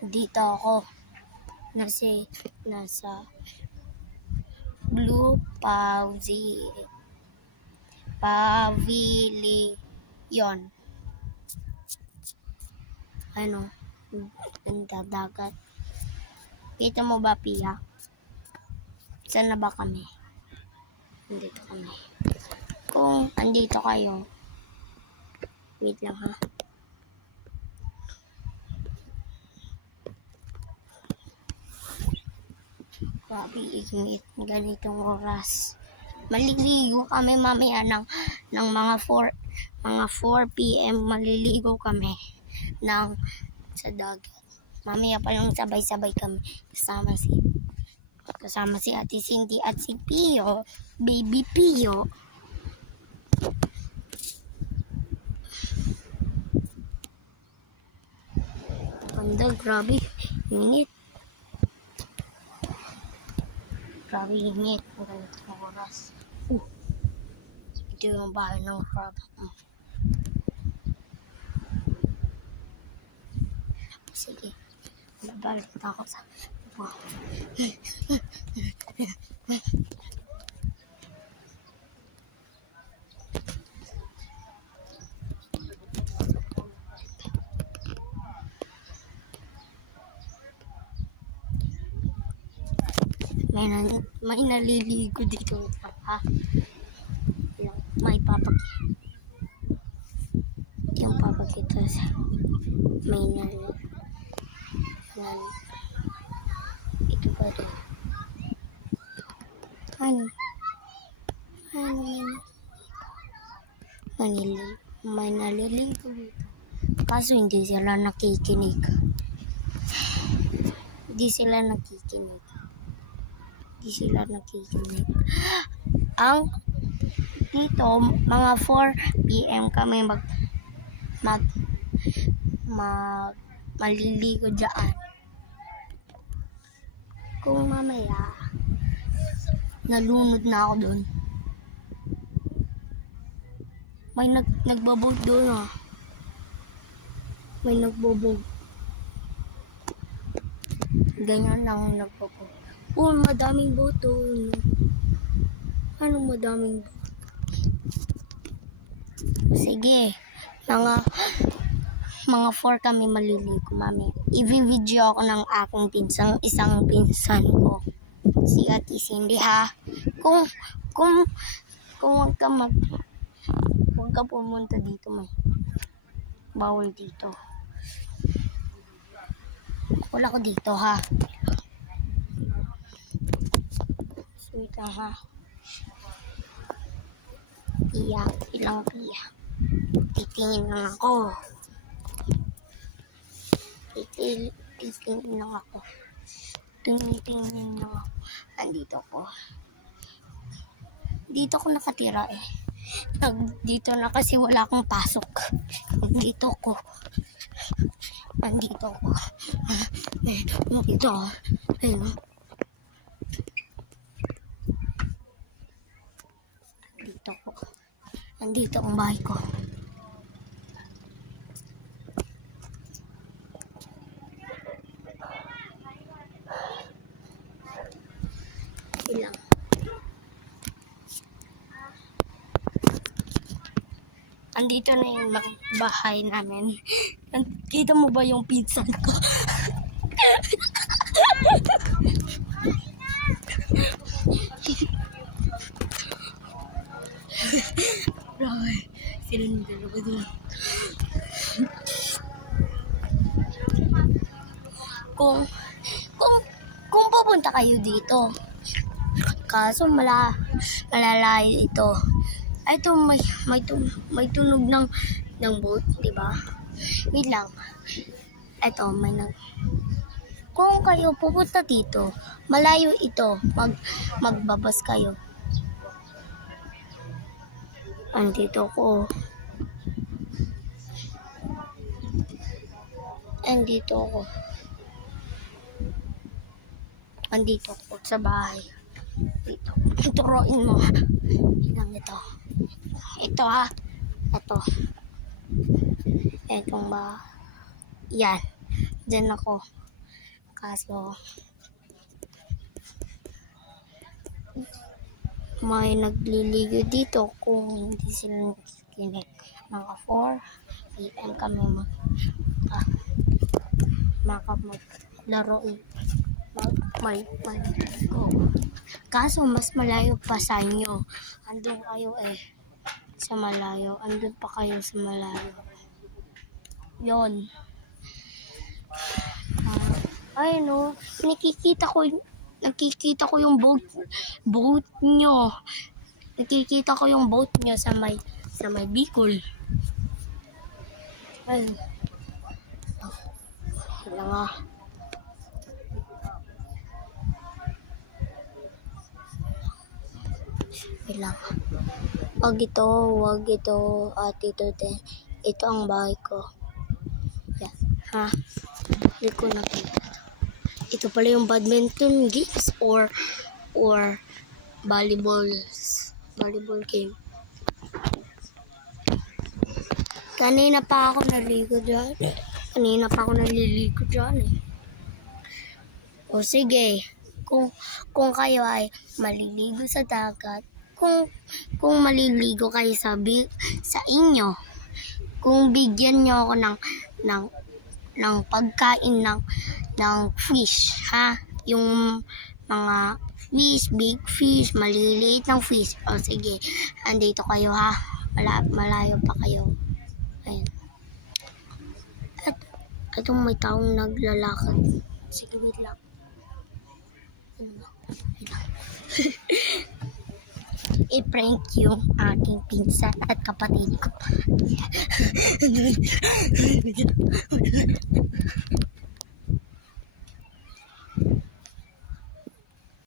Dito ako. Nasa Blue Pavilion. Ano? Ganda dagat. Kita mo ba, Pia? Saan na ba kami? Andito kami. Kung andito kayo, wait lang ha. Grabe, init. Ganitong oras. Maliligo kami mamaya ng mga 4 p.m. Maliligo kami sa dagat. Mamaya pa lang sabay-sabay kami kasama si Ate Cindy at si Pio, Baby Pio. Ganda, grabe. Init. Grabe, init. Ang ganito ng oras. Ito yung bahay ng crab. Sige. Babalik na ako sa... May naliligo dito ha. May yung papakita sa may ito pa rin. May naliligo dito. Kaso hindi sila nakikinig. Ang dito, mga 4 p.m. kami maliligo dyan. Kung mamaya nalunod na ako doon, may nagbabog doon may nagbabog. Ganyan lang nagbabog. Madaming boto. Anong madaming boto? Sige, mga 4 kami maliligo, mami. I-video ako ng aking isang pinsan ko, si Ate Cindy ha. Kung huwag ka pumunta dito, may bawal dito. Wala ko dito ha. Sweet ha. Pia, ilang Pia. Titingin lang ako. Titingin lang ako. Andito ko. Dito ko nakatira eh. Dito na kasi wala akong pasok. Andito ko. Andito ko. Ayun. Andito ang bahay ko. Ilang. Andito na yung bahay namin. Kita mo ba yung pinsan ko? Grabe, silang dalawa doon. Kung pupunta kayo dito, kaso malalayo ito. Ito may tunog ng boat, di ba? Wait lang. Ito kung kayo pupunta dito, malayo ito. Magbabas kayo. Andito ko. Andito ko sa bahay. Dito. Turuin mo. Ilang ito. Ito ha. Ito. Etong ba. Yan. Diyan ako. Kaso, may nagliligo dito kung hindi sila nakikinig. Mga 4 p.m. kami maglaro go. Kaso mas malayo pa sa inyo. Andun kayo sa malayo. Andun pa kayo sa malayo. Yon. Ay no, nakikita ko yung boat nyo. Nakikita ko yung boat nyo sa may Bicol. Ay. Wala nga. Bilang. Wag ito, Ate Ten. Ito ang bahay ko. Yan. Ha? Hindi ko nakita. Ito pala yung badminton games or volleyball game. Kanina pa ako naliligo dyan. O sige, kung kayo ay maliligo sa dagat, kung maliligo kayo sa inyo, kung bigyan nyo ako ng pagkain ng fish, ha? Yung mga fish, big fish, maliliit ng fish. O sige, andito kayo ha. Malayo pa kayo. Ayun. At may taong naglalakad. Sige, wait lang. I-prank yung aking pinsan at kapatid ko.